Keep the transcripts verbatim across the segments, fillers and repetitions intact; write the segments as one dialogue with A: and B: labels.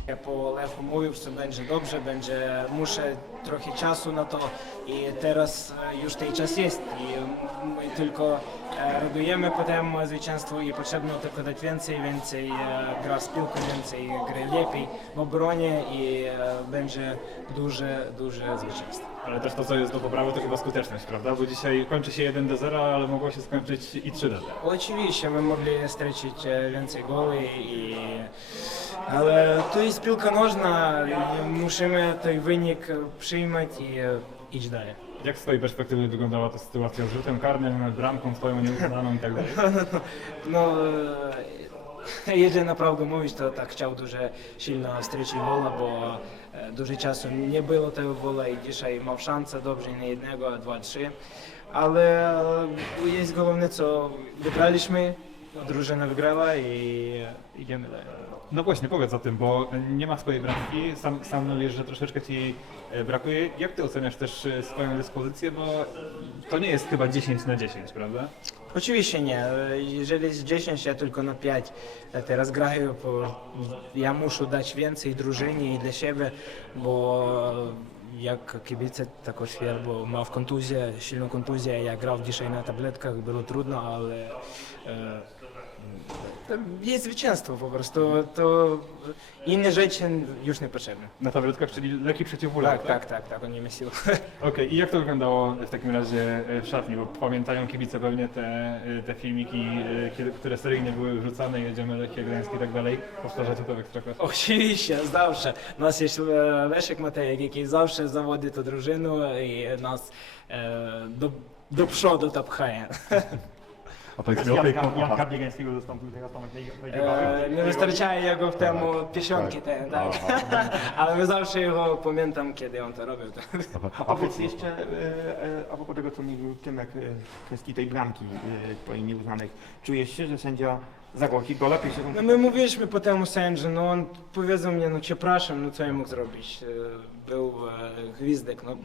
A: Ja po Lechu mówił, że będzie dobrze, będzie, muszę trochę czasu na to i teraz już ten czas jest i my tylko radujemy potem zwycięstwo i potrzebno tylko dać więcej, więcej gra w piłkę, więcej gry lepiej w obronie i będzie duże, duże zwycięstwo.
B: Ale też to, co jest do poprawy, to chyba skuteczność, prawda? Bo dzisiaj kończy się jeden do zera, ale mogło się skończyć i trzy do zera.
A: Oczywiście, my mogli stracić więcej goli, i... ale to jest piłka nożna, i musimy ten wynik przyjmować i iść dalej.
B: Jak z twojej perspektywy wyglądała ta sytuacja z rzutem karnym, bramką swoją nieuznaną i tak dalej?
A: No, jeśli naprawdę mówić, to tak chciał дуже silno stracić gola, bo dużo czasu nie było tego gola i dzisiaj miał szansę dobrze nie jednego, a dwa, trzy. Ale jest główne, co wygraliśmy, drużyna wygrała i idziemy dalej.
B: No właśnie, powiedz o tym, bo nie ma swojej bramki, sam, sam mówisz, że troszeczkę ci brakuje. Jak ty oceniasz też swoją dyspozycję, bo to nie jest chyba dziesięć na dziesięć, prawda?
A: Oczywiście nie. Jeżeli jest dziesięć, ja tylko na pięć teraz graję, bo ja muszę dać więcej drużynie i dla siebie, bo jak kibice також я, bo miał kontuzję, silną kontuzję, ja grał dzisiaj na tabletkach, było trudno, ale e, jest zwycięstwo po prostu, to inne rzeczy już nie potrzebne.
B: Na tabletkach, czyli leki przeciwbólowe,
A: Tak, tak, tak, tak, on nie ma sił.
B: Okej, okay. I jak to wyglądało w takim razie w szatni? Bo pamiętają kibice pewnie te, te filmiki, kiedy, które seryjnie były wrzucane, jedziemy Lechia Gdańsk i tak dalej. Powtarzacie to w Ekstraklasie?
A: Oczywiście, zawsze. У нас є Лешик Матеєк, який завжди заводить ту дружину і нас е, до, до przodu to pchaje.
C: A to jest
D: Janka, Janka Biegańskiego zastąpił teraz Tomek Wejdziebałek.
A: E, nie wystarczaje jego w temu piesionki te, tak. Ale my zawsze go pamiętam, kiedy on to robił.
D: A powiedz jeszcze, e, e, a propos tego, co mówił Tymek, e, kwestii tej bramki e, twojej nieuznanej. Czujesz się, że sędzia zagłosi, bo lepiej się...
A: No my mówiliśmy po temu sędzi, no on powiedział mnie, no przepraszam, no co ja mógł zrobić. E, Był e, gwizdek, no.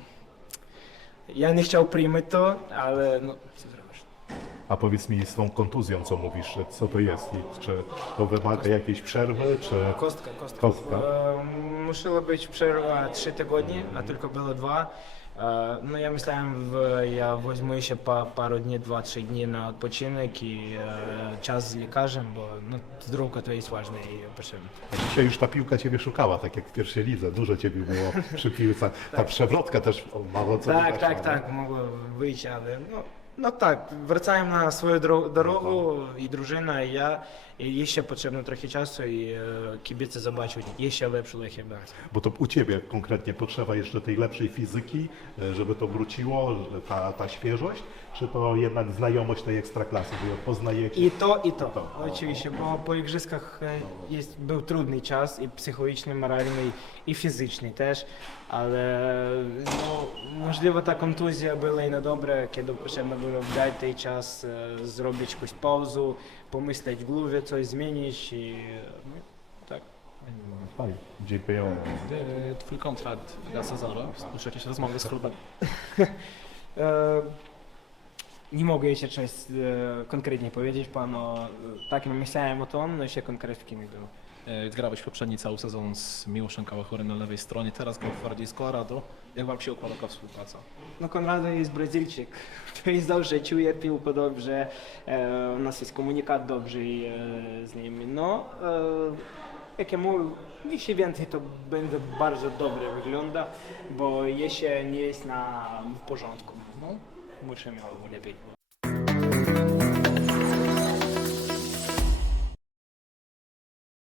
A: Ja nie chciał przyjąć to, ale no, co zrobisz.
C: A powiedz mi z tą kontuzją, co mówisz, co to jest? I czy to wymaga jakiejś przerwy, czy...
A: Kostka, kostka.
C: Kostka.
A: E, Musiała być przerwa trzy tygodnie, a tylko było dwa. E, No ja myślałem, w- ja wezmę się pa, parę dni, dwa, trzy dni na odpoczynek i e, czas z lekarzem, bo no, zdrówko to jest ważne i potrzebne.
C: A dzisiaj już ta piłka Ciebie szukała, tak jak w pierwszej lidze. Dużo Ciebie było przy piłce. Ta przewrotka też mało co
A: Tak,
C: weszła,
A: tak,
C: nie?
A: tak, mogło wyjść, ale no, no tak, wracamy na swoją dro- drogę i drużyna, i ja, i jeszcze potrzebno trochę czasu i e, kibice zobaczą jeszcze lepszy Lech Gdańsk.
C: Bo to u Ciebie konkretnie potrzeba jeszcze tej lepszej fizyki, e, żeby to wróciło, że ta, ta świeżość, czy to jednak znajomość tej ekstraklasy, że ją poznajecie?
A: I to, i to,
C: To.
A: oczywiście, bo po igrzyskach e, jest, był trudny czas i psychiczny, moralny, i fizyczny też, ale no, możliwe ta kontuzja była i na dobre, kiedy potrzebno było dać ten czas, e, zrobić jakąś pauzę, pomyśleć w głowie, coś zmienić i no, tak.
C: Fajnie, dziękuję.
E: E, Twój kontrakt dla Cezara, już jakieś rozmowy z klubem?
A: E, Nie mogę jeszcze coś e, konkretnie powiedzieć panu, tak myślałem o tym, no jeszcze konkretnie nie było.
E: E, Grałeś poprzedni cały sezon z Miłoszem Kałachorem na lewej stronie, teraz gra w Gwardii z Colorado. Jak wam się układa taka współpraca?
A: No Konrado jest Brazylijczyk, to jest dobrze, czuje piłkę dobrze, e, u nas jest komunikat dobry e, z nimi. No, e, jak ja mówię, jeśli więcej to będzie bardzo dobrze wygląda, bo jeszcze nie jest na, w porządku. No, musimy lepiej.